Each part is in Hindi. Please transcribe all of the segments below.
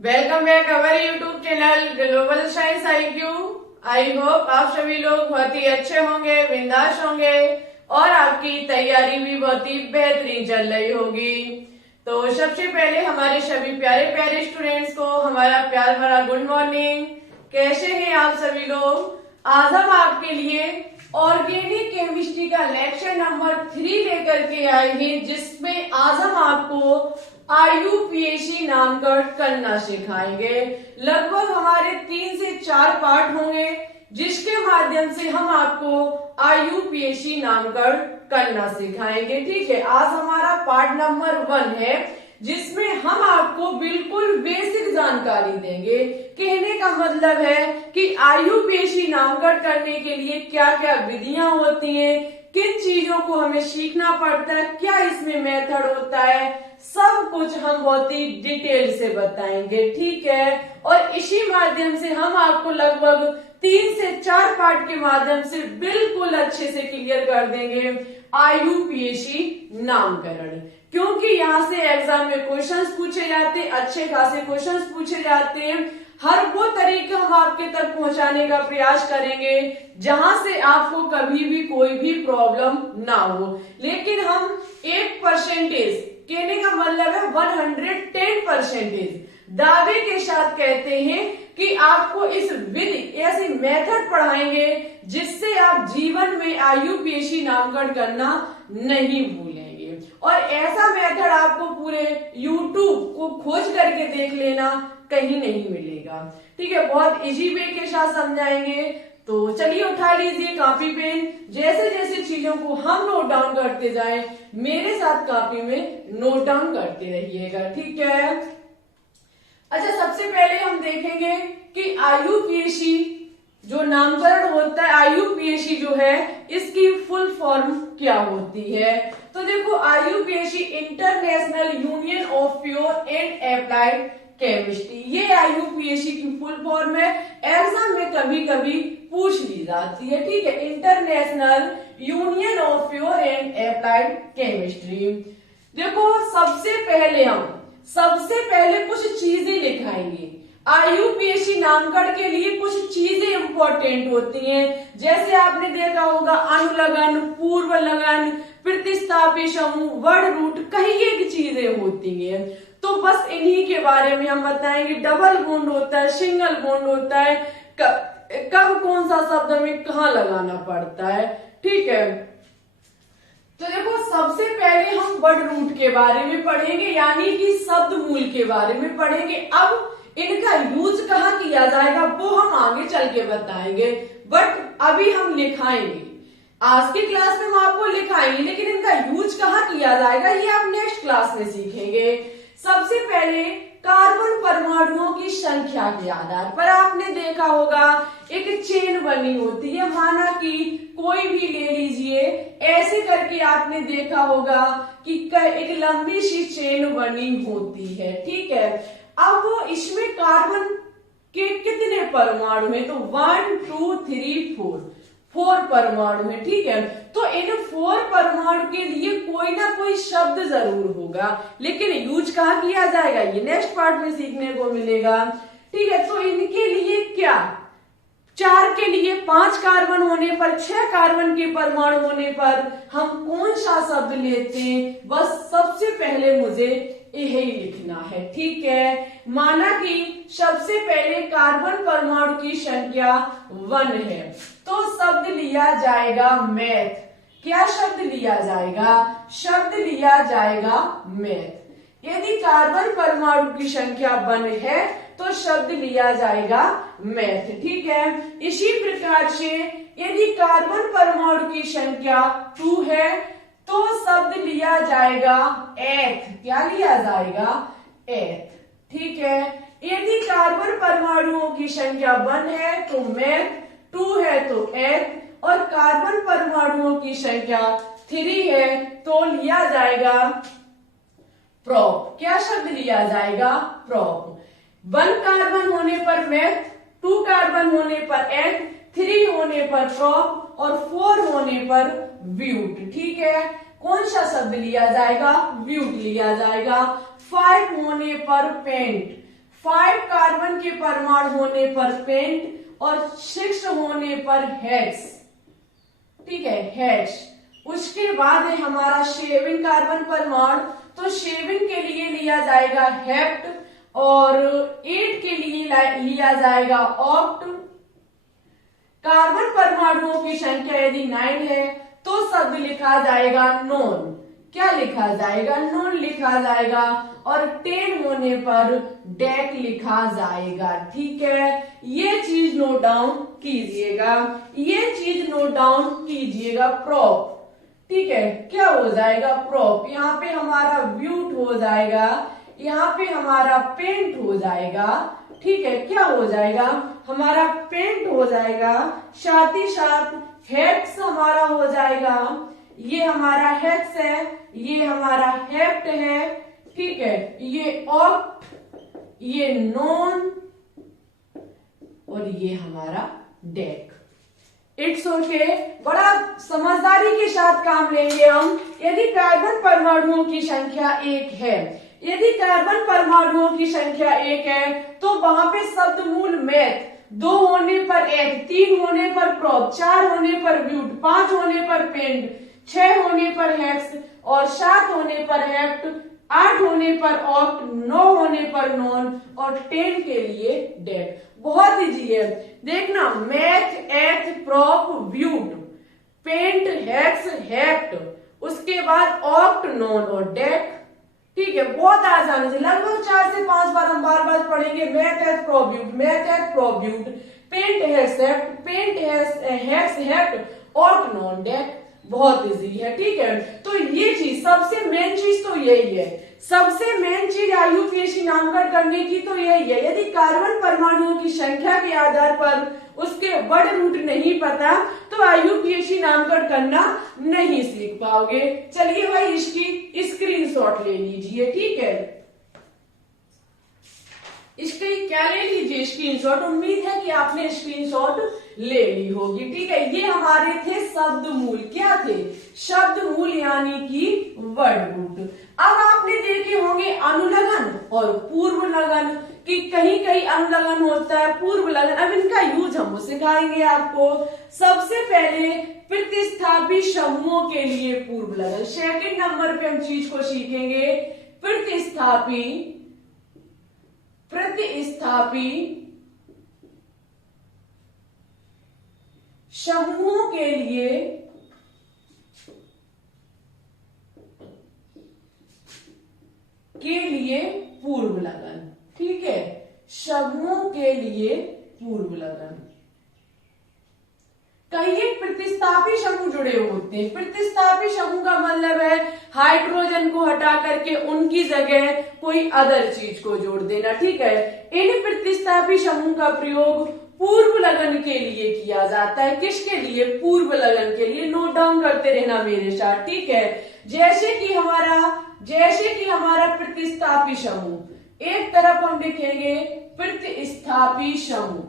Welcome back our YouTube channel global science IQ। I hope आप सभी लोग बहुत ही अच्छे होंगे, बिंदास होंगे और आपकी तैयारी भी बहुत ही बेहतरीन चल रही होगी। तो सबसे पहले हमारे सभी प्यारे प्यारे स्टूडेंट्स को हमारा प्यार भरा गुड मॉर्निंग। कैसे हैं आप सभी लोग? आज हम आपके लिए ऑर्गेनिक केमिस्ट्री का लेक्चर नंबर 3 लेकर के आए हैं, जिसमें आज हम आपको IUPAC नामकरण करना सिखाएंगे। लगभग हमारे 3 से 4 पार्ट होंगे, जिसके माध्यम से हम आपको IUPAC नामकरण करना सिखाएंगे। ठीक है, आज हमारा पार्ट नंबर 1 है, जिसमें हम आपको बिल्कुल बेसिक जानकारी देंगे। कहने का मतलब है कि IUPAC नामकरण करने के लिए क्या क्या विधियां होती हैं, किन चीजों को हमें सीखना पड़ता है, क्या इसमें मेथड होता है, सब कुछ हम बहुत ही डिटेल से बताएंगे। ठीक है, और इसी माध्यम से हम आपको लगभग 3 से 4 पार्ट के माध्यम से बिल्कुल अच्छे से क्लियर कर देंगे IUPAC नामकरण। क्योंकि यहाँ से एग्जाम में क्वेश्चंस पूछे जाते हैं, अच्छे खासे क्वेश्चंस पूछे जाते हैं। हर वो तरीका हम आपके तक पहुंचाने का प्रयास करेंगे जहां से आपको कभी भी कोई भी प्रॉब्लम ना हो। लेकिन हम 1% कहने का मतलब है 110% दावे के साथ कहते हैं कि आपको इस विधि ऐसी मेथड पढ़ाएंगे जिससे आप जीवन में IUPAC नामकरण करना नहीं भूलेंगे। और ऐसा मेथड आपको पूरे YouTube को खोज करके देख लेना, कहीं नहीं मिलेगा। ठीक है, बहुत इजी वे के साथ समझाएंगे। तो चलिए उठा लीजिए कॉपी पेन, जैसे जैसे चीजों को हम नोट डाउन करते जाएं, मेरे साथ कॉपी में नोट डाउन करते रहिएगा। ठीक है, अच्छा सबसे पहले हम देखेंगे कि IUPAC जो नामकरण होता है, IUPAC जो है इसकी फुल फॉर्म क्या होती है। तो देखो, IUPAC international union of pure and applied chemistry, ये IUPAC की फुल फॉर्म है। एग्जाम में कभी कभी पूछ ली जाती है। ठीक है, international union of pure and applied chemistry. देखो, सबसे पहले कुछ चीजें लिखाएंगे। IUPAC नामकरण के लिए कुछ चीजें इंपॉर्टेंट होती हैं, जैसे आपने देखा होगा अनुलग्न, पूर्व लगन, प्रतिस्थापी समूह, वर्ड रूट, कई एक चीजें होती हैं। तो बस इन्हीं के बारे में हम बताएंगे। डबल बॉन्ड होता है, सिंगल बॉन्ड होता है, कब कौन सा शब्द हमें कहाँ लगाना पड़ता है। ठीक है, तो देखो सबसे पहले हम वर्ड रूट के बारे में पढ़ेंगे, यानी कि शब्द मूल के बारे में पढ़ेंगे। अब इनका यूज कहाँ किया जाएगा वो हम आगे चल के बताएंगे, बट अभी हम लिखाएंगे। आज की क्लास में हम आपको लिखाएंगे, लेकिन इनका यूज कहाँ किया जाएगा ये आप नेक्स्ट क्लास में सीखेंगे। सबसे पहले कार्बन परमाणुओं की संख्या के आधार पर आपने देखा होगा एक चेन बनी होती है, माना कि कोई भी ले लीजिए, ऐसे करके आपने देखा होगा कि एक लंबी सी चेन बनी होती है। ठीक है, अब वो इसमें कार्बन के कितने परमाणु हैं? तो 1 2 3 4 परमाणु है। ठीक है, तो इन 4 परमाणु के लिए कोई ना कोई शब्द जरूर होगा, लेकिन यूज कहाँ किया जाएगा ये नेक्स्ट पार्ट में सीखने को मिलेगा। ठीक है, तो इनके लिए क्या, 4 के लिए 5 कार्बन होने पर, 6 कार्बन के परमाणु होने पर हम कौन सा शब्द लेते हैं, बस सबसे पहले मुझे यही लिखना है। ठीक है, माना कि सबसे पहले कार्बन परमाणु की संख्या 1 है, तो शब्द लिया जाएगा मैथ। क्या शब्द लिया जाएगा? शब्द लिया जाएगा मैथ। यदि कार्बन परमाणु की संख्या 1 है तो शब्द लिया जाएगा मैथ। ठीक है, इसी प्रकार से यदि कार्बन परमाणु की संख्या 2 है तो शब्द लिया जाएगा एथ। क्या लिया जाएगा? एथ। ठीक है, यदि कार्बन परमाणुओं की संख्या 1 है तो मैथ, 2 है तो एथ, और कार्बन परमाणुओं की संख्या 3 है तो लिया जाएगा प्रोप। क्या शब्द लिया जाएगा? प्रोप। 1 कार्बन होने पर मैथ, 2 कार्बन होने पर एथ, 3 होने पर प्रोप और 4 होने पर ब्यूट। ठीक है, कौन सा शब्द लिया जाएगा? ब्यूट लिया जाएगा। 5 होने पर पेंट, 5 कार्बन के परमाणु होने पर पेंट और 6 होने पर हेक्स, ठीक है, हेक्स। उसके बाद है हमारा 7 कार्बन परमाणु, तो 7 के लिए लिया जाएगा हेप्ट और 8 के लिए लिया जाएगा ऑक्ट। कार्बन परमाणुओं की संख्या यदि 9 है तो शब्द लिखा जाएगा नॉन। क्या लिखा जाएगा? नॉन लिखा जाएगा। और 10 होने पर डेक लिखा जाएगा। ठीक है, ये चीज नोट डाउन कीजिएगा, ये चीज नोट डाउन कीजिएगा। प्रोप, ठीक है, क्या हो जाएगा? प्रोप। यहाँ पे हमारा ब्यूट हो जाएगा, यहाँ पे हमारा पेंट हो जाएगा। ठीक है, क्या हो जाएगा? हमारा पेंट हो जाएगा, साथ ही साथ हेक्स हमारा हो जाएगा। ये हमारा हेक्स है, ये हमारा हेप्ट है। ठीक है, ये ऑक्ट, ये नॉन और ये हमारा डेक। It's okay. बड़ा समझदारी के साथ काम लेंगे हम। यदि कार्बन परमाणुओं की संख्या 1 है, यदि कार्बन परमाणुओं की संख्या 1 है तो वहां पे शब्द मूल मैथ, 2 होने पर एथ, 3 होने पर प्रोप, 4 होने पर ब्यूट, 5 होने पर पेंट, 6 होने पर हेक्स और 7 होने पर हेप्ट, 8 होने पर ऑक्ट, 9 होने पर नॉन और 10 के लिए डेट। बहुत इजी है, देखना, meth, eth, prop, but, pent, hex, hept, उसके बाद ऑक्ट, नॉन और डेट। ठीक है, बहुत आसान से, लगभग 4 से 5 बार हम बार बार पढ़ेंगे। Math eth prop but, meth eth prop but, pent hex hept, pent hex hept, oct, non, dec. बहुत इजी है। ठीक है, तो ये चीज सबसे मेन चीज तो यही है, सबसे मेन चीज आईयूपीएसी नामकरण करने की तो यही है। यदि कार्बन परमाणुओं की संख्या के आधार पर उसके वर्ड रूट नहीं पता तो आईयूपीएसी नामकरण करना नहीं सीख पाओगे। चलिए भाई, इसकी स्क्रीनशॉट ले लीजिए। ठीक है, इसकी क्या ले लीजिए? स्क्रीनशॉट। उम्मीद है कि आपने स्क्रीनशॉट ले ली होगी। ठीक है, ये हमारे थे शब्द मूल। क्या थे? शब्द मूल यानी कि वर्ड रूट। अब आपने देखे होंगे अनुलग्न और पूर्व लगन, कि कहीं कहीं अनुलग्न होता है, पूर्व लगन। अब इनका यूज हम सिखाएंगे आपको। सबसे पहले प्रतिस्थापी समूहों के लिए पूर्व लगन। सेकंड नंबर पे हम चीज को सीखेंगे, प्रतिस्थापी समूहों के लिए पूर्व लगन। ठीक है, समूहों के लिए पूर्व लगन। कई प्रतिस्थापी समूह जुड़े होते हैं। प्रतिस्थापी समूह का मतलब है हाइड्रोजन को हटा करके उनकी जगह कोई अदर चीज को जोड़ देना। ठीक है, इन प्रतिस्थापी समूह का प्रयोग पूर्व लगन के लिए किया जाता है। किसके लिए? पूर्व लगन के लिए। नोट डाउन करते रहना मेरे साथ। ठीक है, जैसे कि हमारा प्रतिस्थापी समूह, एक तरफ हम लिखेंगे प्रतिस्थापी समूह,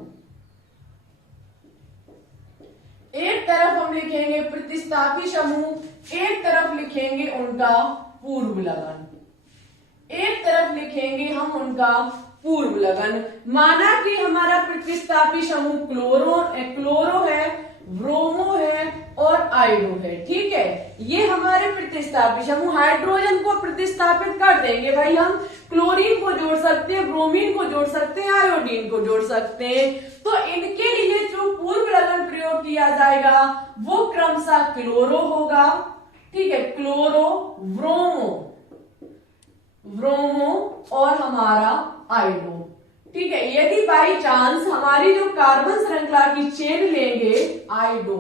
एक तरफ हम लिखेंगे प्रतिस्थापी समूह, एक तरफ लिखेंगे उनका पूर्व लगन, एक तरफ लिखेंगे हम उनका पूर्व लगन। माना कि हमारा प्रतिस्थापी समूह क्लोरो है, ब्रोमो है और आयोडो है। ठीक है, ये हमारे प्रतिस्थापी समूह। हाइड्रोजन को प्रतिस्थापित कर देंगे भाई हम, क्लोरीन को जोड़ सकते हैं, ब्रोमीन को जोड़ सकते हैं, आयोडीन को जोड़ सकते हैं। तो इनके लिए जो पूर्व लगन प्रयोग किया जाएगा वो क्रमशः क्लोरो होगा। ठीक है, क्लोरो, ब्रोमो और हमारा आयोडो। ठीक है, यदि बाई चांस हमारी जो कार्बन श्रृंखला की चेन लेंगे आयोडो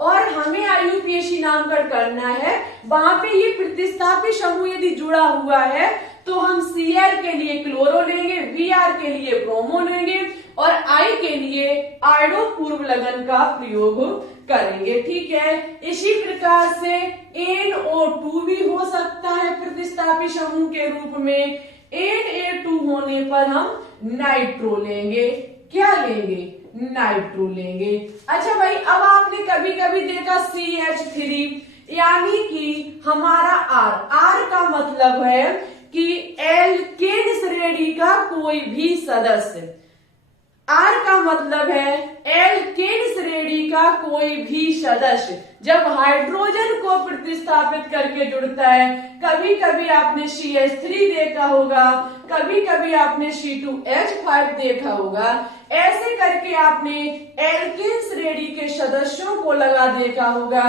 और हमें आईयूपीएसी नामकरण करना है, वहां पे ये प्रतिस्थापी समूह यदि जुड़ा हुआ है तो हम Cl के लिए क्लोरो लेंगे, Br के लिए ब्रोमो लेंगे और I के लिए आयोडो पूर्व लगन का प्रयोग करेंगे। ठीक है, इसी प्रकार से NO2 भी हो सकता है प्रतिस्थापी समूह के रूप में। Na2 होने पर हम नाइट्रो लेंगे। क्या लेंगे? नाइट्रो लेंगे। अच्छा भाई, अब आपने कभी कभी देखा CH3 यानी कि हमारा R का मतलब है कि एल्केन श्रेणी का कोई भी सदस्य। आर का मतलब है एल्केन श्रेणी का कोई भी सदस्य जब हाइड्रोजन को प्रतिस्थापित करके जुड़ता है, कभी कभी आपने CH3 देखा होगा, कभी कभी आपने C2H5 देखा होगा, ऐसे करके आपने एल्केन श्रेणी के सदस्यों को लगा देखा होगा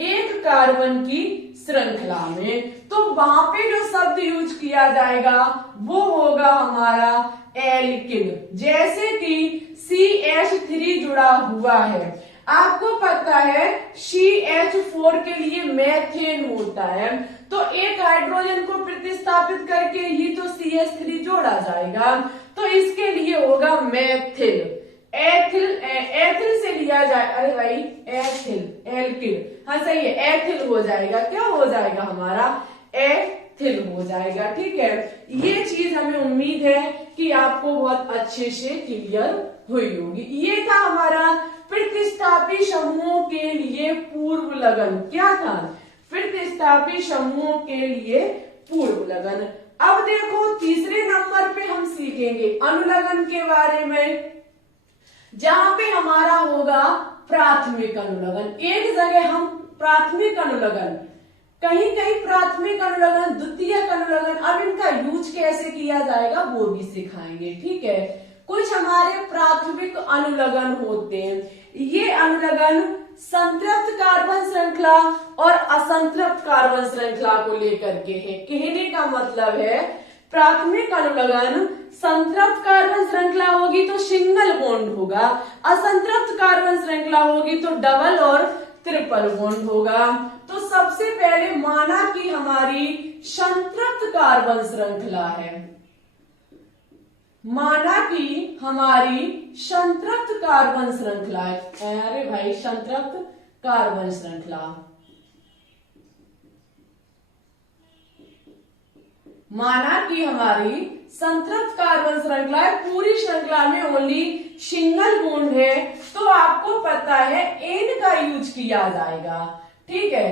एक कार्बन की श्रृंखला में, तो वहां पे जो शब्द यूज किया जाएगा वो होगा हमारा एल्किन। जैसे कि CH3 जुड़ा हुआ है, आपको पता है CH4 के लिए मेथेन होता है, तो एक हाइड्रोजन को प्रतिस्थापित करके ही तो CH3 जोड़ा जाएगा, तो इसके लिए होगा मेथिल। एथिल से लिया जाए, अरे भाई एथिल, एल्किन, हाँ सही है, एथिल हो जाएगा, क्या हो जाएगा हमारा एथिल हो जाएगा। ठीक है, ये चीज हमें उम्मीद है कि आपको बहुत अच्छे से क्लियर हुई होगी। ये था हमारा प्रतिस्थापी समूहों के लिए पूर्व लगन। क्या था? प्रतिस्थापी समूहों के लिए पूर्व लगन। अब देखो तीसरे नंबर पे हम सीखेंगे अनुलगन के बारे में, जहां पे हमारा होगा प्राथमिक अनुलगन। एक जगह हम प्राथमिक अनुलगन, कहीं कहीं प्राथमिक अनुलगन, द्वितीयक अनुलगन, अब इनका यूज कैसे किया जाएगा वो भी सिखाएंगे। ठीक है, कुछ हमारे प्राथमिक अनुलगन होते हैं। ये अनुलगन संतृप्त कार्बन श्रृंखला और असंतृप्त कार्बन श्रृंखला को लेकर के है। कहने का मतलब है प्राथमिक अनुलगन संतृप्त कार्बन श्रृंखला होगी तो सिंगल बॉन्ड होगा, असंतृप्त कार्बन श्रृंखला होगी तो डबल और ट्रिपल बॉन्ड होगा। तो सबसे पहले माना कि हमारी संतृप्त कार्बन श्रृंखला है, माना कि हमारी संतृप्त कार्बन श्रृंखला है, अरे भाई संतृप्त कार्बन श्रृंखला, माना कि हमारी संतृप्त कार्बन श्रृंखला है, पूरी श्रृंखला में ओनली सिंगल बॉन्ड है, तो आपको पता है एन का यूज किया जाएगा। ठीक है,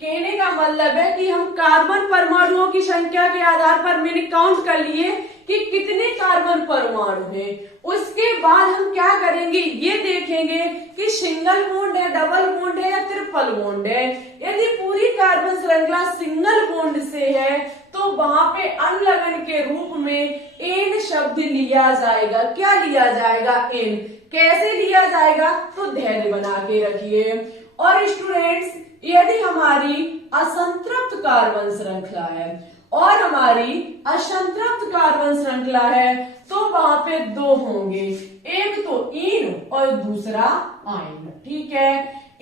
कहने का मतलब है कि हम कार्बन परमाणुओं की संख्या के आधार पर मैंने काउंट कर लिए कि कितने कार्बन परमाणु हैं, उसके बाद हम क्या करेंगे ये देखेंगे कि सिंगल बॉन्ड है, डबल बॉन्ड है या ट्रिपल बॉन्ड है। यदि पूरी कार्बन श्रृंखला सिंगल बॉन्ड से है तो वहां पे अनुलगन के रूप में एन शब्द लिया जाएगा। क्या लिया जाएगा? एन। कैसे लिया जाएगा? तो धैर्य बना के रखिए। और स्टूडेंट्स, यदि हमारी असंतृप्त कार्बन श्रृंखला है और हमारी असंतृप्त कार्बन श्रृंखला है तो वहां पे दो होंगे, एक तो इन और दूसरा आयन। ठीक है,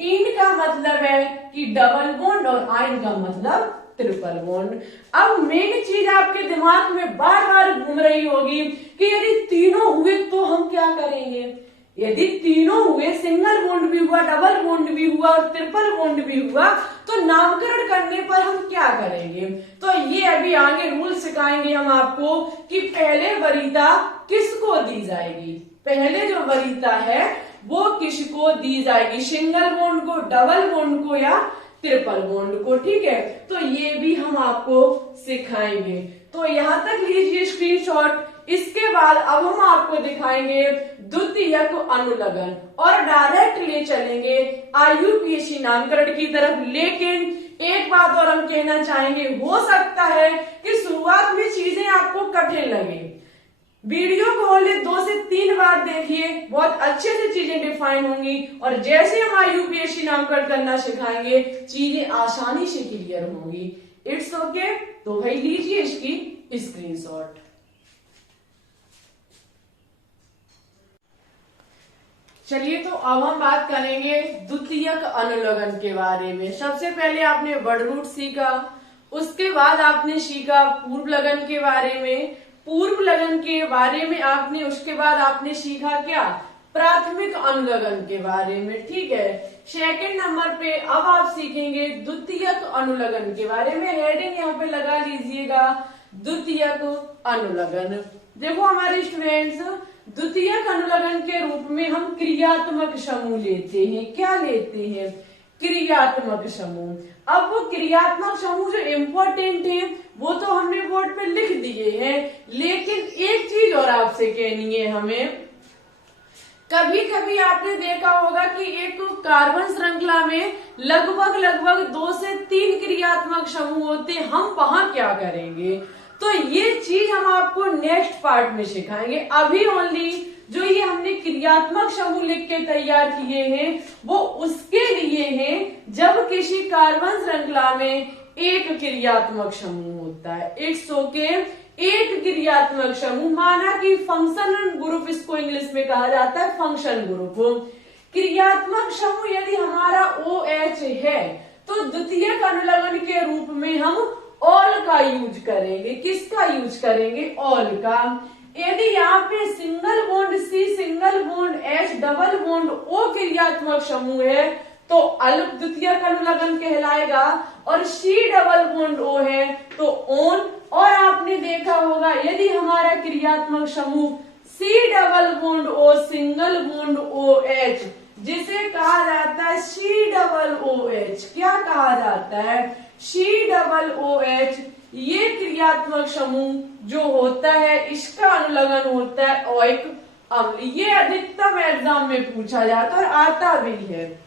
इन का मतलब है कि डबल बॉन्ड और आयन का मतलब ट्रिपल बॉन्ड। अब मेन चीज आपके दिमाग में बार बार घूम रही होगी कि यदि तीनों हुए तो हम क्या करेंगे। यदि तीनों हुए, सिंगल बॉन्ड भी हुआ, डबल बॉन्ड भी हुआ और ट्रिपल बॉन्ड भी हुआ, तो नामकरण करने पर हम क्या करेंगे। तो ये अभी आगे रूल सिखाएंगे हम आपको कि पहले वरीयता किसको दी जाएगी। पहले जो वरीयता है वो किसको दी जाएगी, सिंगल बॉन्ड को, डबल बॉन्ड को या ट्रिपल बॉन्ड को। ठीक है, तो ये भी हम आपको सिखाएंगे। तो यहां तक लीजिए स्क्रीनशॉट। इसके बाद अब हम आपको दिखाएंगे द्वितीयक अनुलगन और डायरेक्ट ले चलेंगे IUPAC नामकरण की तरफ। लेकिन एक बात और हम कहना चाहेंगे, हो सकता है कि शुरुआत में चीजें आपको कठिन लगे, वीडियो को ओनली 2 से 3 बार देखिए, बहुत अच्छे से चीजें डिफाइन होंगी और जैसे हम IUPAC नामकरण करना सिखाएंगे चीजें आसानी से क्लियर होंगी। It's okay. तो भाई लीजिए इसकी स्क्रीनशॉट। चलिए, तो अब हम बात करेंगे द्वितीयक अनुलगन के बारे में। सबसे पहले आपने वर्ड रूट सीखा, उसके बाद आपने सीखा पूर्व लगन के बारे में, पूर्व लगन के बारे में आपने, उसके बाद आपने सीखा क्या, प्राथमिक अनुलगन के बारे में। ठीक है, सेकंड नंबर पे अब आप सीखेंगे द्वितीयक अनुलगन के बारे में। हेडिंग यहाँ पे लगा लीजिएगा, द्वितीयक अनुलगन। देखो हमारे स्टूडेंट्स, द्वितीयक अनुलगन के रूप में हम क्रियात्मक समूह लेते हैं। क्या लेते हैं? क्रियात्मक समूह। अब वो क्रियात्मक समूह जो इम्पोर्टेंट है वो तो हमने बोर्ड पे लिख दिए हैं, लेकिन एक चीज और आपसे कहनी है हमें। कभी कभी आपने देखा होगा कि एक कार्बन श्रृंखला में लगभग 2 से 3 क्रियात्मक समूह होते हैं। हम वहां क्या करेंगे, तो ये चीज हम आपको नेक्स्ट पार्ट में सिखाएंगे। अभी ओनली जो ये हमने क्रियात्मक समूह लिख के तैयार किए हैं वो उसके लिए हैं जब किसी कार्बन श्रृंखला में एक क्रियात्मक समूह होता है। 100 के एक क्रियात्मक समूह, माना कि फंक्शन ग्रुप इसको इंग्लिश में कहा जाता है, फंक्शन ग्रुप। क्रियात्मक समूह यदि हमारा OH है तो द्वितीयक अनुलग्न के रूप में हम ऑल का यूज करेंगे। किसका यूज करेंगे, ऑल का। यदि यहाँ पे single bond C, single bond H, double bond O क्रियात्मक समूह है तो अल्प द्वितीयक अनुलग्न कहलाएगा, और C डबल बॉन्ड O है तो ऑन। और आपने देखा होगा यदि हमारा क्रियात्मक समूह C double bond O, single bond OH, जिसे कहा जाता है C डबल OH, क्या कहा जाता है, C डबल OH, ये क्रियात्मक समूह जो होता है इसका अनुलग्न होता है ओइक अम्ल। ये अधिकतम एग्जाम में पूछा जाता है और आता भी है।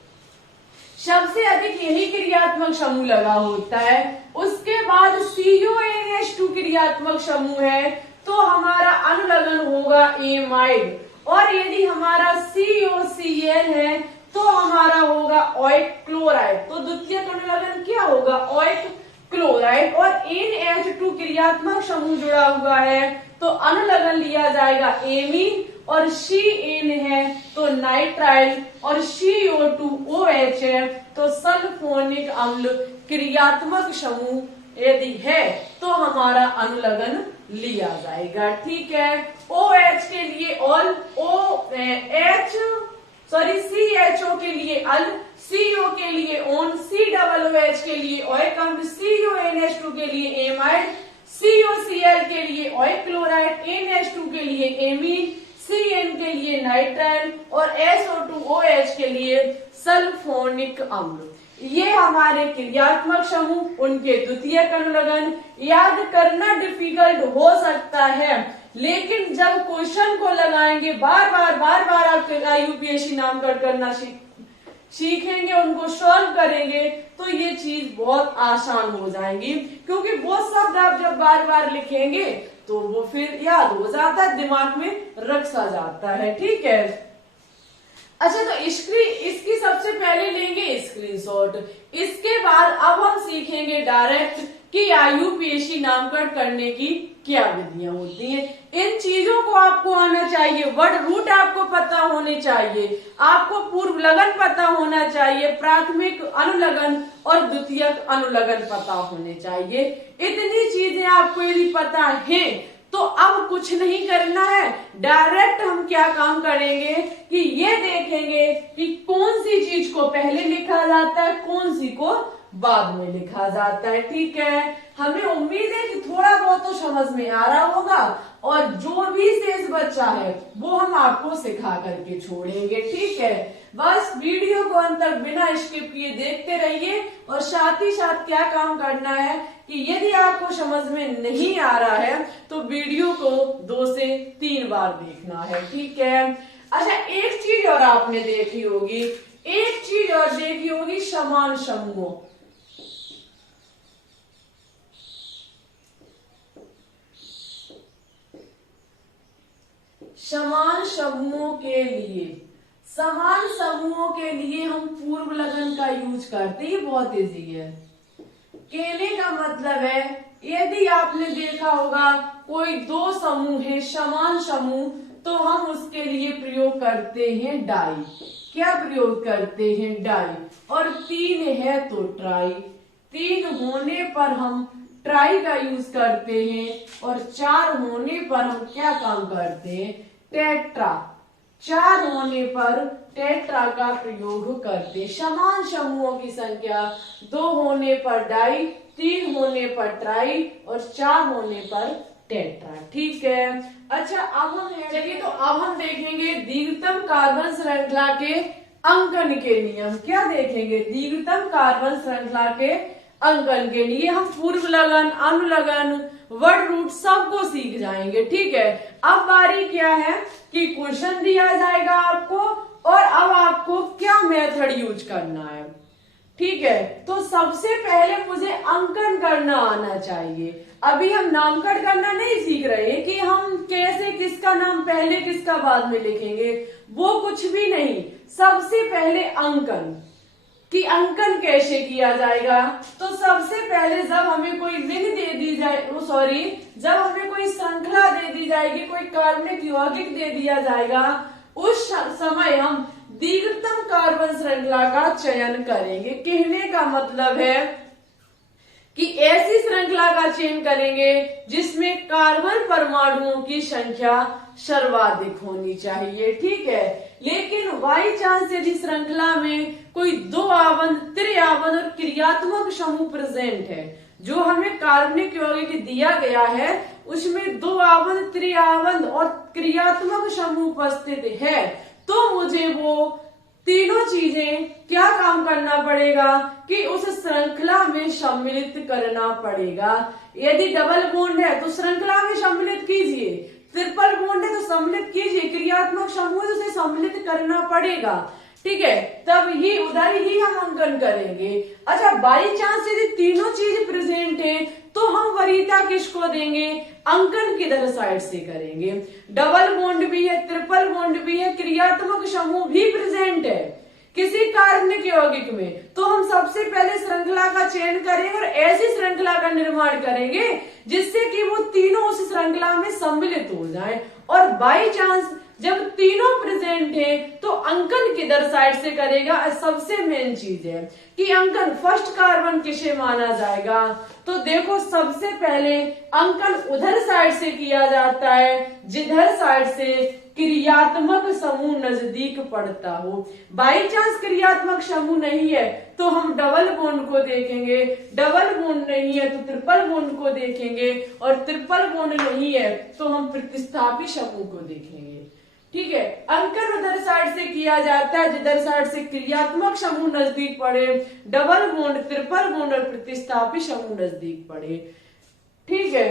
सबसे अधिक यही क्रियात्मक समूह लगा होता है। उसके बाद CONH2 क्रियात्मक समूह है तो हमारा अनुलग्न होगा एमाइड, और यदि हमारा COCl है तो हमारा होगा ओइक क्लोराइड। तो द्वितीय अनुलग्न क्या होगा, ओइक क्लोराइड। और NH2 क्रियात्मक समूह जुड़ा हुआ है तो अनुलग्न लिया जाएगा एमीन, और CN है तो नाइट्राइल, और CO2OH है तो सल्फोनिक अम्ल क्रियात्मक समूह यदि है तो हमारा अनुलग्न लिया जाएगा। ठीक है, OH के लिए ऑल, CHO के लिए अल, CO के लिए ऑन, COOH के लिए ओइक अम्ल, CONH2 के लिए एमाइड, COCl के लिए ओइक क्लोराइड, NH2 के लिए एमीन, CN के लिए नाइट्राइल, और SO2OH के लिए सल्फोनिक अम्ल। ये हमारे क्रियात्मक समूह, उनके द्वितीयक अनुलग्न याद करना डिफिकल्ट हो सकता है, लेकिन जब क्वेश्चन को लगाएंगे बार बार आप UPSC नामकरण करना सीखेंगे, उनको सॉल्व करेंगे तो ये चीज बहुत आसान हो जाएगी, क्योंकि वो शब्द आप जब बार बार लिखेंगे तो वो फिर याद हो जाता है, दिमाग में रख सा जाता है। ठीक है, अच्छा तो इसकी सबसे पहले लेंगे स्क्रीनशॉट। इसके बाद अब हम सीखेंगे डायरेक्ट कि UPSC नामकरण करने की क्या विधियां होती हैं। इन चीजों को आपको आना चाहिए, वर्ड रूट आपको पता होने चाहिए, आपको पूर्व लगन पता होना चाहिए, प्राथमिक अनुलग्न और द्वितीयक अनुलग्न पता होने चाहिए। इतनी चीजें आपको यदि पता है तो अब कुछ नहीं करना है, डायरेक्ट हम क्या काम करेंगे कि ये देखेंगे कि कौन सी चीज को पहले लिखा जाता है, कौन सी को बाद में लिखा जाता है। ठीक है, हमें उम्मीद है कि थोड़ा बहुत तो समझ में आ रहा होगा, और जो भी शेष बच्चा है वो हम आपको सिखा करके छोड़ेंगे। ठीक है, बस वीडियो को अंत तक बिना स्किप किए देखते रहिए, और साथ ही साथ क्या काम करना है कि यदि आपको समझ में नहीं आ रहा है तो वीडियो को 2 से 3 बार देखना है। ठीक है, अच्छा एक चीज और आपने देखी होगी, समान समूह। समान समूहों के लिए हम पूर्व लगन का यूज करते हैं, ये बहुत इजी है। कहने का मतलब है यदि आपने देखा होगा कोई 2 समूह है समान समूह, तो हम उसके लिए प्रयोग करते हैं डाई। क्या प्रयोग करते हैं, डाई। और 3 है तो ट्राई, 3 होने पर हम ट्राई का यूज करते हैं, और 4 होने पर हम क्या काम करते हैं, टेट्रा। 4 होने पर टेट्रा का प्रयोग करते हैं। समान समूहों की संख्या 2 होने पर डाई, 3 होने पर ट्राई, और 4 होने पर टेट्रा। ठीक है, अच्छा अब हम चलिए तो अब हम देखेंगे दीर्घतम कार्बन श्रृंखला के अंकन के नियम क्या देखेंगे, दीर्घतम कार्बन श्रृंखला के अंकन के लिए हम पूर्व लगन, अनुलगन, वर्ड रूट सबको सीख जाएंगे। ठीक है, अब बारी क्या है कि क्वेश्चन दिया जाएगा आपको और अब आपको क्या मेथड यूज करना है। ठीक है, तो सबसे पहले मुझे अंकन करना आना चाहिए। अभी हम नामकरण करना नहीं सीख रहे हैं कि हम कैसे किसका नाम पहले किसका बाद में लिखेंगे, वो कुछ भी नहीं। सबसे पहले अंकन कि अंकन कैसे किया जाएगा। तो सबसे पहले जब हमें कोई रिंग दे दी जाए, जब हमें कोई श्रृंखला दे दी जाएगी, कोई कार्बनिक यौगिक दे दिया जाएगा, उस समय हम दीर्घतम कार्बन श्रृंखला का चयन करेंगे। कहने का मतलब है कि ऐसी श्रृंखला का चयन करेंगे जिसमें कार्बन परमाणुओं की संख्या सर्वाधिक होनी चाहिए। ठीक है, लेकिन बाई चांस यदि श्रृंखला में कोई दो आबंध, त्रिआबंध और क्रियात्मक समूह प्रेजेंट है, जो हमें कार्बनिक यौगिक दिया गया है उसमें दो आबंध, त्रिआबंध और क्रियात्मक समूह उपस्थित है, तो मुझे वो तीनों चीजें क्या काम करना पड़ेगा कि उस श्रृंखला में सम्मिलित करना पड़ेगा। यदि डबल बॉन्ड है तो श्रृंखला में सम्मिलित कीजिए, ट्रिपल बॉन्ड है तो सम्मिलित कीजिए, क्रियात्मक समूह है तो उसे सम्मिलित करना पड़ेगा। ठीक है, तब ही उधर ही हम अंकन करेंगे। अच्छा, बाई चांस यदि तीनों चीज प्रेजेंट है तो हम वरीयता किसको देंगे, अंकन किधर साइड से करेंगे। डबल बॉन्ड भी है, ट्रिपल बॉन्ड भी है, क्रियात्मक समूह भी प्रेजेंट है किसी कार्बनिक यौगिक में, तो हम सबसे पहले श्रृंखला का चयन करेंगे और ऐसी श्रृंखला का निर्माण करेंगे जिससे कि वो तीनों उस श्रृंखला में सम्मिलित हो जाएं। और बाई चांस जब तीनों प्रेजेंट है तो अंकन किधर साइड से करेगा। सबसे मेन चीज है कि अंकन फर्स्ट कार्बन किसे माना जाएगा। तो देखो, सबसे पहले अंकन उधर साइड से किया जाता है जिधर साइड से क्रियात्मक समूह नजदीक पड़ता हो। बाई चांस क्रियात्मक समूह नहीं है तो हम डबल बॉन्ड को देखेंगे, डबल बॉन्ड नहीं है तो ट्रिपल बॉन्ड को देखेंगे, और ट्रिपल बॉन्ड नहीं है तो हम प्रतिस्थापी समूह को देखेंगे। ठीक है, अंकन उधर साइड से किया जाता है जिधर साइड से क्रियात्मक समूह नजदीक पड़े, डबल बॉन्ड, ट्रिपल बॉन्ड और प्रतिस्थापी समूह नजदीक पड़े। ठीक है,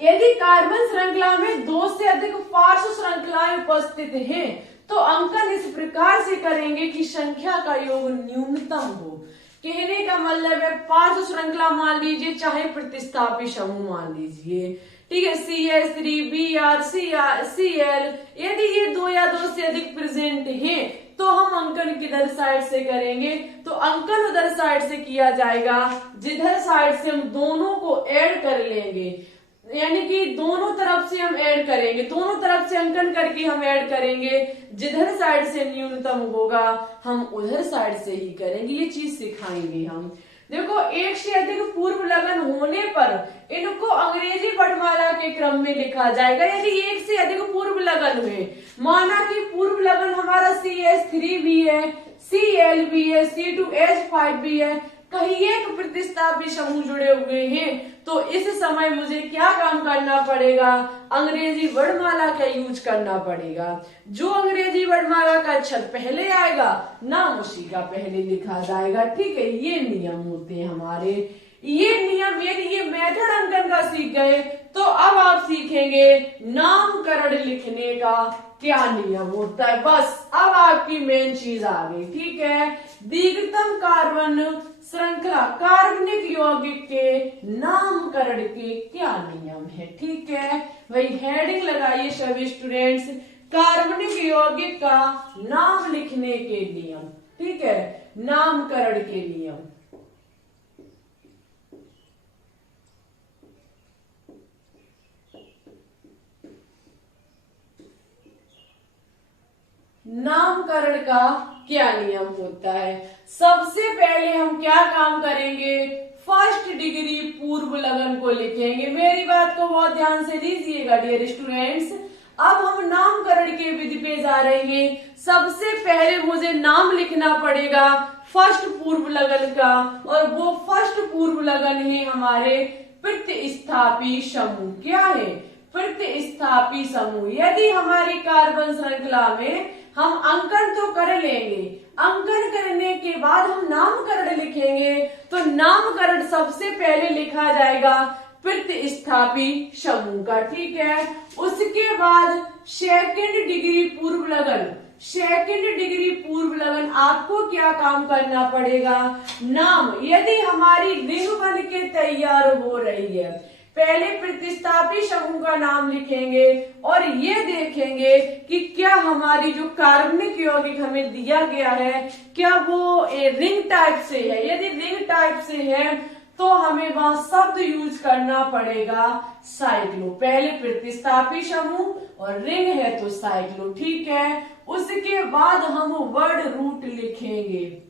यदि कार्बन श्रृंखला में दो से अधिक पार्श्व श्रृंखलाएं उपस्थित हैं तो अंकन इस प्रकार से करेंगे कि संख्या का योग न्यूनतम हो। कहने का मतलब है पार्श्व श्रृंखला मान लीजिए, चाहे प्रतिस्थापी समूह मान लीजिए। ठीक है, CH3, Br, Cl, यदि ये दो या दो से अधिक प्रेजेंट हैं तो हम अंकन किधर साइड से करेंगे, तो अंकन उधर साइड से किया जाएगा जिधर साइड से हम दोनों को ऐड कर लेंगे, यानी कि दोनों तरफ से हम ऐड करेंगे, दोनों तरफ से अंकन करके हम ऐड करेंगे। जिधर साइड से न्यूनतम होगा हम उधर साइड से ही करेंगे। ये चीज सिखाएंगे हम। देखो, एक से अधिक पूर्व लगन होने पर इनको अंग्रेजी वर्णमाला के क्रम में लिखा जाएगा। यदि एक से अधिक पूर्व लगन हुए, माना कि पूर्व लगन हमारा CH3 भी है, Cl भी है, C2H5 भी है, कहीं एक प्रतिस्थापी समूह जुड़े हुए हैं, तो इस समय मुझे क्या काम करना पड़ेगा, अंग्रेजी वर्णमाला का यूज करना पड़ेगा। जो अंग्रेजी वर्णमाला का अक्षर पहले आएगा नाम उसी का पहले लिखा जाएगा। ठीक है, ये नियम होते हैं हमारे। ये नियम, यदि ये मेथड अंकन का सीख गए तो अब आप सीखेंगे नामकरण लिखने का क्या नियम होता है। बस अब आपकी मेन चीज आ गई। ठीक है, दीर्घतम कार्बन श्रृंखला कार्बनिक यौगिक के नामकरण के क्या नियम है। ठीक है भाई, हेडिंग लगाइए सभी स्टूडेंट्स, कार्बनिक यौगिक का नाम लिखने के नियम। ठीक है, नामकरण के नियम। नामकरण का क्या नियम होता है। सबसे पहले हम क्या काम करेंगे, फर्स्ट डिग्री पूर्व लगन को लिखेंगे। मेरी बात को बहुत ध्यान से लीजिएगा डियर स्टूडेंट्स। अब हम नामकरण के विधि पे जा रहे हैं। सबसे पहले मुझे नाम लिखना पड़ेगा फर्स्ट पूर्व लगन का, और वो फर्स्ट पूर्व लगन है हमारे प्रतिस्थापी समूह। क्या है, प्रतिस्थापी समूह। यदि हमारी कार्बन श्रृंखला में हम अंकन तो कर लेंगे, अंकन करने के बाद हम नामकरण लिखेंगे। तो नामकरण सबसे पहले लिखा जाएगा प्रतिस्थापी समूह का, ठीक है। उसके बाद सेकंड डिग्री पूर्व लगन, सेकंड डिग्री पूर्व लगन आपको क्या काम करना पड़ेगा, नाम यदि हमारी रिंग बन के तैयार हो रही है, पहले प्रतिस्थापी समूह का नाम लिखेंगे और ये देखेंगे कि क्या हमारी जो कार्बनिक यौगिक हमें दिया गया है क्या वो रिंग टाइप से है। यदि रिंग टाइप से है तो हमें वहां शब्द यूज करना पड़ेगा साइक्लो। पहले प्रतिस्थापी समूह और रिंग है तो साइक्लो, ठीक है। उसके बाद हम वर्ड रूट लिखेंगे,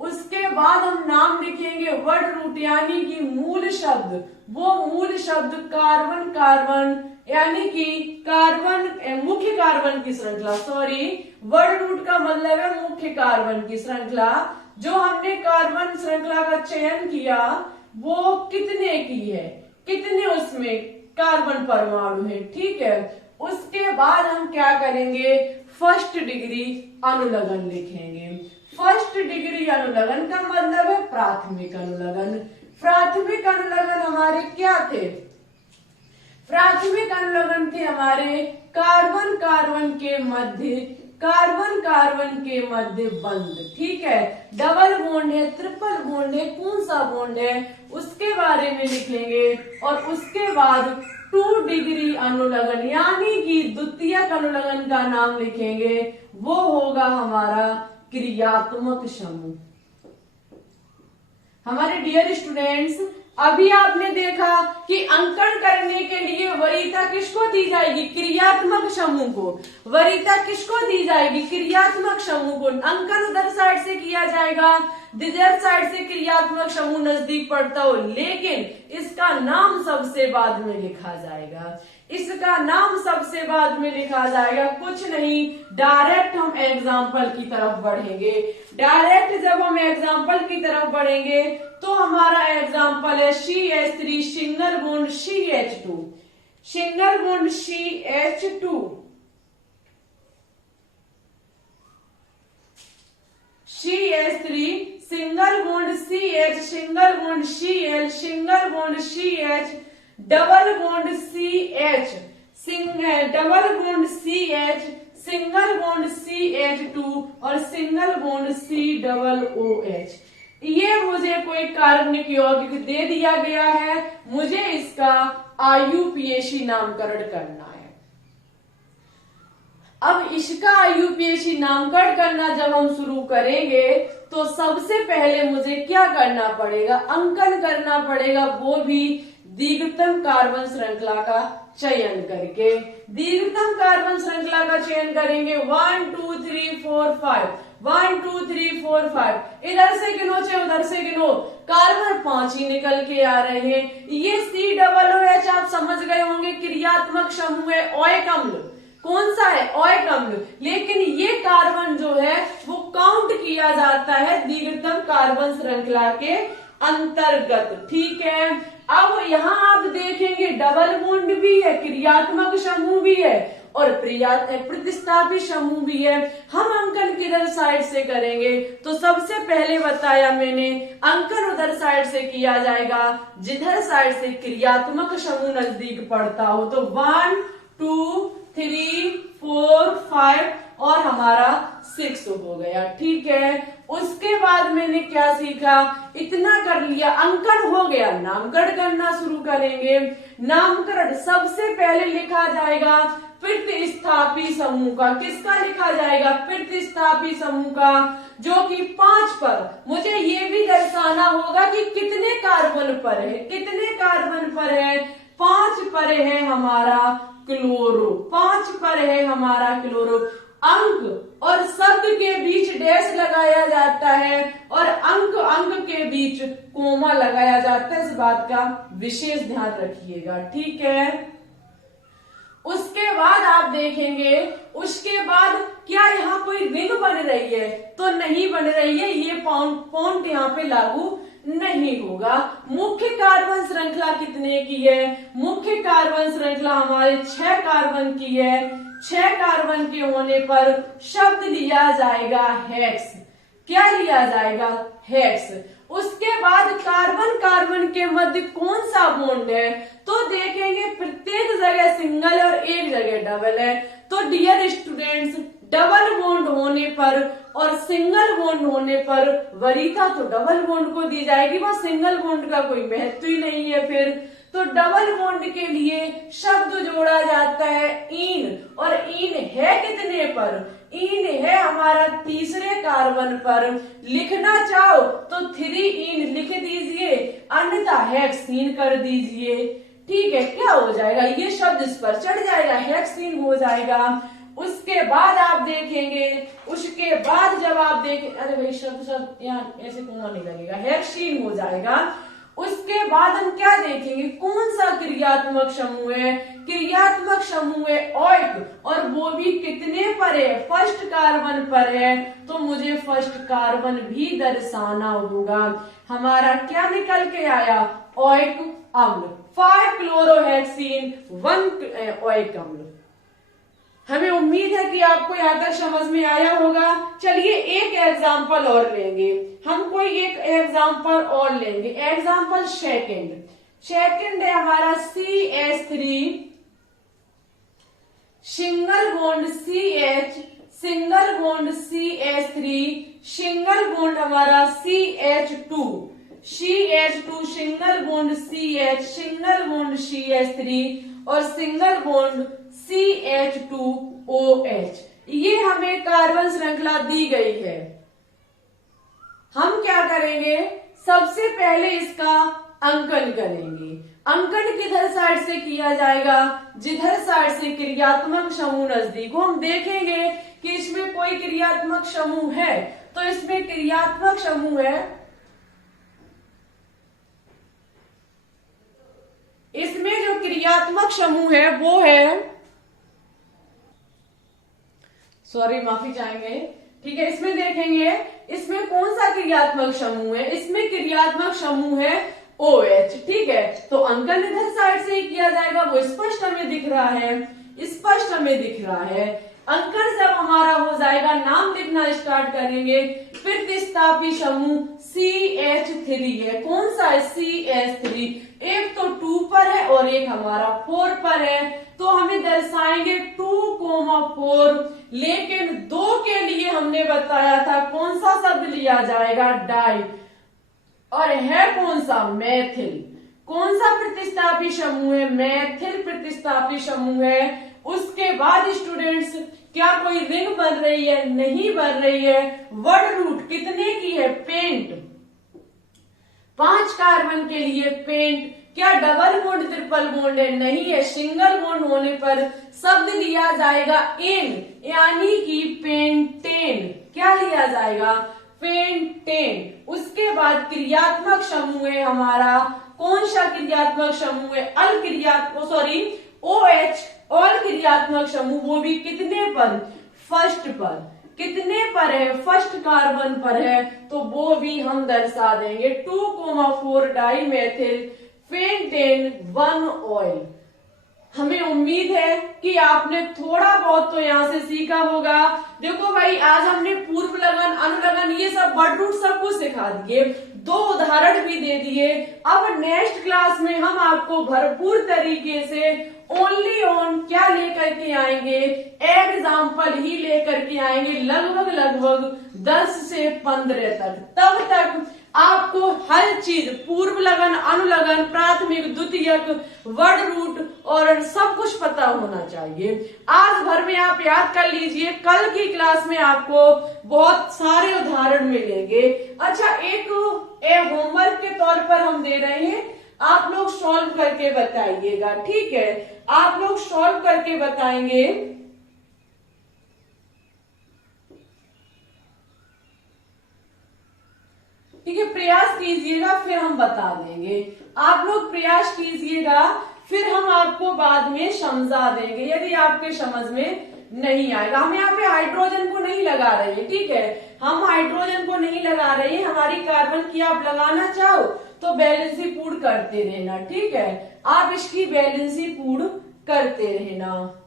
उसके बाद हम नाम लिखेंगे वर्ड रूट यानी कि मूल शब्द। वो मूल शब्द कार्बन, कार्बन यानी कि कार्बन, मुख्य कार्बन की श्रृंखला, सॉरी वर्ड रूट का मतलब है मुख्य कार्बन की श्रृंखला। जो हमने कार्बन श्रृंखला का चयन किया वो कितने की है, कितने उसमें कार्बन परमाणु है, ठीक है। उसके बाद हम क्या करेंगे, फर्स्ट डिग्री अनुलग्न लिखेंगे। फर्स्ट डिग्री अनुलग्न का मतलब है प्राथमिक अनुलग्न। प्राथमिक अनुलग्न हमारे क्या थे, प्राथमिक अनुलग्न थे हमारे कार्बन कार्बन के मध्य, कार्बन कार्बन के मध्य बंध, ठीक है। डबल बॉन्ड है, ट्रिपल बॉन्ड है, कौन सा बॉन्ड है उसके बारे में लिखेंगे। और उसके बाद 2 डिग्री अनुलग्न यानी कि द्वितीयक अनुलग्न का नाम लिखेंगे, वो होगा हमारा क्रियात्मक समूह। हमारे डियर स्टूडेंट्स, अभी आपने देखा कि अंकन करने के लिए वरीयता किसको दी जाएगी, क्रियात्मक समूह को। वरीयता किसको दी जाएगी, क्रियात्मक समूह को। अंकन उधर साइड से किया जाएगा, इधर साइड से क्रियात्मक समूह नजदीक पड़ता हो, लेकिन इसका नाम सबसे बाद में लिखा जाएगा। इसका नाम सबसे बाद में लिखा जाएगा, कुछ नहीं, डायरेक्ट हम एग्जाम्पल की तरफ बढ़ेंगे। डायरेक्ट जब हम एग्जाम्पल की तरफ बढ़ेंगे तो हमारा एग्जाम्पल है CH3 single bond CH2, single bond CH2, CH3 single bond CH, single bond Cl, single bond CH, double bond CH, double bond CH, single bond CH2 और सिंगल बॉन्ड COOH। ये मुझे कोई कार्बनिक यौगिक दे दिया गया है, मुझे इसका IUPAC नामकरण करना है। अब इसका IUPAC नामकरण करना जब हम शुरू करेंगे तो सबसे पहले मुझे क्या करना पड़ेगा, अंकन करना पड़ेगा, वो भी दीर्घतम कार्बन श्रृंखला का चयन करके। दीर्घतम कार्बन श्रृंखला का चयन करेंगे 1 2 3 4 5, 1 2 3 4 5, इधर से गिनो चाहे उधर से गिनो, कार्बन 5 ही निकल के आ रहे हैं। ये COOH आप समझ गए होंगे, क्रियात्मक समूह है, ओएक अम्ल। कौन सा है, ओएक अम्ल। लेकिन ये कार्बन जो है वो काउंट किया जाता है दीर्घतम कार्बन श्रृंखला के अंतर्गत, ठीक है। अब यहाँ आप देखेंगे डबल बॉन्ड भी है, क्रियात्मक समूह भी है और प्रतिस्थापी समूह भी है। हम अंकन किधर साइड से करेंगे, तो सबसे पहले बताया मैंने अंकन उधर साइड से किया जाएगा जिधर साइड से क्रियात्मक समूह नजदीक पड़ता हो। तो 1 2 3 4 5 और हमारा 6 हो गया, ठीक है। उसके बाद मैंने क्या सीखा, इतना कर लिया, अंकन हो गया, नामकरण करना शुरू करेंगे। नामकरण सबसे पहले लिखा जाएगा प्रतिस्थापी समूह का। किसका लिखा जाएगा, प्रतिस्थापी समूह का, जो कि 5 पर। मुझे ये भी दर्शाना होगा कि कितने कार्बन पर है, कितने कार्बन पर है, 5 पर है हमारा क्लोरो, 5 पर है हमारा क्लोरो। अंक और शब्द के बीच डैश लगाया जाता है और अंक अंक के बीच कोमा लगाया जाता है, इस बात का विशेष ध्यान रखिएगा, ठीक है। उसके बाद आप देखेंगे, उसके बाद क्या यहाँ कोई रिंग बन रही है, तो नहीं बन रही है, ये पॉइंट यहाँ पे लागू नहीं होगा। मुख्य कार्बन श्रृंखला कितने की है, मुख्य कार्बन श्रृंखला हमारे 6 कार्बन की है। 6 कार्बन के होने पर शब्द लिया जाएगा हेक्स। क्या लिया जाएगा? हेक्स। उसके बाद कार्बन कार्बन के मध्य कौन सा बॉन्ड है? तो देखेंगे प्रत्येक जगह सिंगल और एक जगह डबल है। तो डियर स्टूडेंट्स, डबल बॉन्ड होने पर और सिंगल बॉन्ड होने पर वरीयता तो डबल बॉन्ड को दी जाएगी, वह सिंगल बॉन्ड का कोई महत्व ही नहीं है। फिर तो डबल बॉन्ड के लिए शब्द जोड़ा जाता है इन, और इन है कितने पर? इन है हमारा तीसरे कार्बन पर। लिखना चाहो तो 3 इन लिख दीजिए, अन्यथा हेक्सीन कर दीजिए। ठीक है, क्या हो जाएगा? ये शब्द इस पर चढ़ जाएगा, हेक्सीन हो जाएगा। उसके बाद आप देखेंगे, उसके बाद जब आप देखें, अरे भाई शब्द यहाँ ऐसे कोना नहीं लगेगा, हेक्सीन हो जाएगा। उसके बाद हम क्या देखेंगे? कौन सा क्रियात्मक समूह है? क्रियात्मक समूह है ओइक, और वो भी कितने पर है? फर्स्ट कार्बन पर है। तो मुझे फर्स्ट कार्बन भी दर्शाना होगा। हमारा क्या निकल के आया? ओइक अम्ल, 5 क्लोरोहेक्सीन 1 ओइक अम्ल। हमें उम्मीद है कि आपको यहाँ तक समझ में आया होगा। चलिए एक एग्जाम्पल और लेंगे, हम कोई एक एग्जाम्पल और लेंगे। एग्जाम्पल सेकंड है हमारा CH3 single bond CH, single bond CH3, single bond हमारा CH2 single bond CH, single bond CH3 और सिंगल बॉन्ड CH2OH। ये हमें कार्बन श्रृंखला दी गई है। हम क्या करेंगे? सबसे पहले इसका अंकन करेंगे। अंकन किधर साइड से किया जाएगा? जिधर साइड से क्रियात्मक समूह नजदीक हो। हम देखेंगे कि इसमें कोई क्रियात्मक समूह है, तो इसमें क्रियात्मक समूह है, इसमें जो क्रियात्मक समूह है वो है, सॉरी माफी चाहेंगे, ठीक है। इसमें देखेंगे इसमें कौन सा क्रियात्मक समूह है? इसमें क्रियात्मक समूह है OH, ठीक है। तो अंकन इधर साइड से ही किया जाएगा, वो स्पष्ट हमें दिख रहा है, स्पष्ट हमें दिख रहा है। अंकन जब हमारा हो जाएगा, नाम लिखना स्टार्ट करेंगे। प्रतिस्थापी समूह CH3 है। कौन सा है? CH3। एक तो 2 पर है और एक हमारा 4 पर है, तो हमें दर्शाएंगे 2,4। लेकिन 2 के लिए हमने बताया था कौन सा शब्द लिया जाएगा? डाई। और है कौन सा? मैथिल। कौन सा प्रतिस्थापी समूह है? मैथिल प्रतिस्थापी समूह है। उसके बाद स्टूडेंट्स, क्या कोई रिंग बन रही है? नहीं बन रही है। वर्ड रूट कितने की है? पेंट। 5 कार्बन के लिए पेंट। क्या डबल बॉन्ड ट्रिपल बॉन्ड है? नहीं है। सिंगल बॉन्ड होने पर शब्द लिया जाएगा एन, यानी कि पेंटेन। क्या लिया जाएगा? पेंटेन। उसके बाद क्रियात्मक समूह है हमारा, कौन सा क्रियात्मक समूह है? अल क्रियात्मक, सॉरी OH, ऑल क्रियात्मक समूह, वो भी कितने पर? फर्स्ट पर। कितने पर है? फर्स्ट कार्बन पर है, तो वो भी हम दर्शा देंगे 2,4 डाई मेथिल पेंटेन 1 ऑयल। हमें उम्मीद है कि आपने थोड़ा बहुत तो यहाँ से सीखा होगा। देखो भाई, आज हमने पूर्व लगन, अनुलगन, ये सब वर्ड रूट सब कुछ सिखा दिए, 2 उदाहरण भी दे दिए। अब नेक्स्ट क्लास में हम आपको भरपूर तरीके से ओनली ऑन क्या लेकर के आएंगे? एग्जाम्पल ही लेकर के आएंगे, लगभग 10 से 15 तक। तब तक आपको हर चीज, पूर्व लगन, अनुलगन, प्राथमिक, द्वितीयक, वर्ड रूट और सब कुछ पता होना चाहिए। आज भर में आप याद कर लीजिए, कल की क्लास में आपको बहुत सारे उदाहरण मिलेंगे। अच्छा, एक होमवर्क के तौर पर हम दे रहे हैं, आप लोग सॉल्व करके बताइएगा, ठीक है? आप लोग सॉल्व करके बताएंगे। ठीक है, प्रयास कीजिएगा, फिर हम बता देंगे। आप लोग प्रयास कीजिएगा, फिर हम आपको बाद में समझा देंगे यदि आपके समझ में नहीं आएगा। हम यहाँ पे हाइड्रोजन को नहीं लगा रहे हैं, ठीक है? हम हाइड्रोजन को नहीं लगा रहे हैं। हमारी कार्बन की आप लगाना चाहो तो बैलेंसी पूर्ण करते रहना, ठीक है? आप इसकी बैलेंसी पूर्ण करते रहना।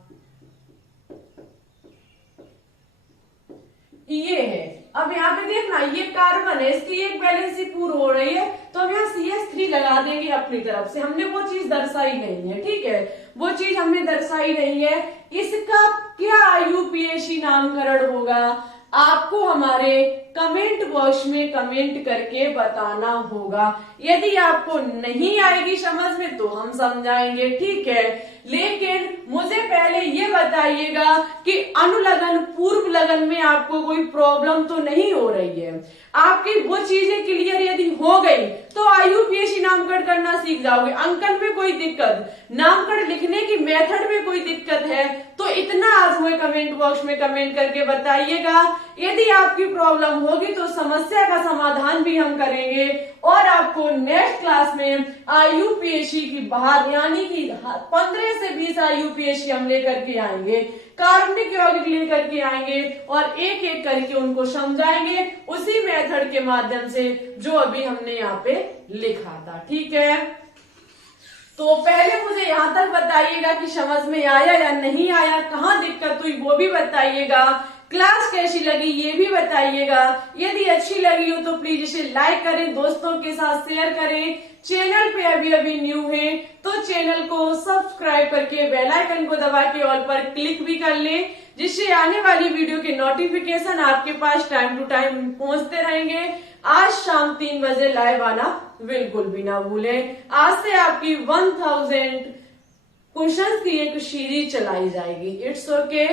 ये है। अब यहाँ पे देखना ये कार्बन है, इसकी एक वैलेंसी पूरी हो रही है, तो हम यहाँ CH3 लगा देंगे अपनी तरफ से। हमने वो चीज दर्शाई नहीं है, ठीक है, वो चीज हमने दर्शाई नहीं है। इसका क्या IUPAC नामकरण होगा आपको हमारे कमेंट बॉक्स में कमेंट करके बताना होगा। यदि आपको नहीं आएगी समझ में तो हम समझाएंगे, ठीक है। लेकिन मुझे पहले ये बताइएगा कि अनुलग्न पूर्व लगन में आपको कोई प्रॉब्लम तो नहीं हो रही है। आपकी वो चीजें क्लियर यदि हो गई तो IUPAC नामकरण करना सीख जाओगे। अंकन में कोई दिक्कत, नामकरण लिखने की मेथड में कोई दिक्कत है तो इतना आज हुए कमेंट बॉक्स में कमेंट करके बताइएगा। यदि आपकी प्रॉब्लम होगी तो समस्या का समाधान भी हम करेंगे और आपको नेक्स्ट क्लास में IUPAC की बाहर यानी कि 15 से 20 IUPAC हम लेकर के आएंगे, कार्बनिक यौगिक लेकर के आएंगे और एक एक करके उनको समझाएंगे उसी मेथड के माध्यम से जो अभी हमने यहाँ पे लिखा था, ठीक है। तो पहले मुझे यहाँ तक बताइएगा कि समझ में आया या नहीं आया, कहाँ दिक्कत हुई वो भी बताइएगा, क्लास कैसी लगी ये भी बताइएगा। यदि अच्छी लगी हो तो प्लीज इसे लाइक करें, दोस्तों के साथ शेयर करें। चैनल पे अभी अभी न्यू है तो चैनल को सब्सक्राइब करके बेल आइकन को दबा के ऑल पर क्लिक भी कर लें, जिससे आने वाली वीडियो के नोटिफिकेशन आपके पास टाइम टू टाइम पहुंचते रहेंगे। आज शाम 3 बजे लाइव आना बिल्कुल भी ना भूलें। आज से आपकी 1000 क्वेश्चंस की एक सीरीज चलाई जाएगी। इट्स ओके,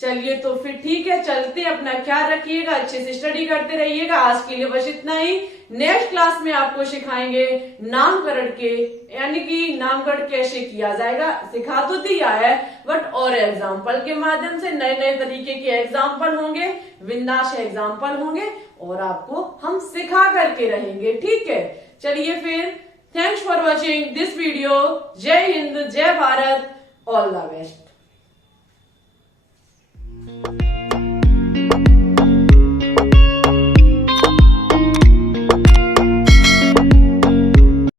चलिए तो फिर ठीक है, चलते अपना ख्याल रखिएगा, अच्छे से स्टडी करते रहिएगा। आज के लिए बस इतना ही। नेक्स्ट क्लास में आपको सिखाएंगे नामकरण के, यानी कि नामकरण कैसे किया जाएगा। सिखा तो दिया है बट और एग्जाम्पल के माध्यम से नए नए तरीके के एग्जाम्पल होंगे, बिंदास एग्जाम्पल होंगे और आपको हम सिखा करके रहेंगे, ठीक है। चलिए फिर, thanks for watching this video. जय हिंद, जय भारत, ऑल द बेस्ट।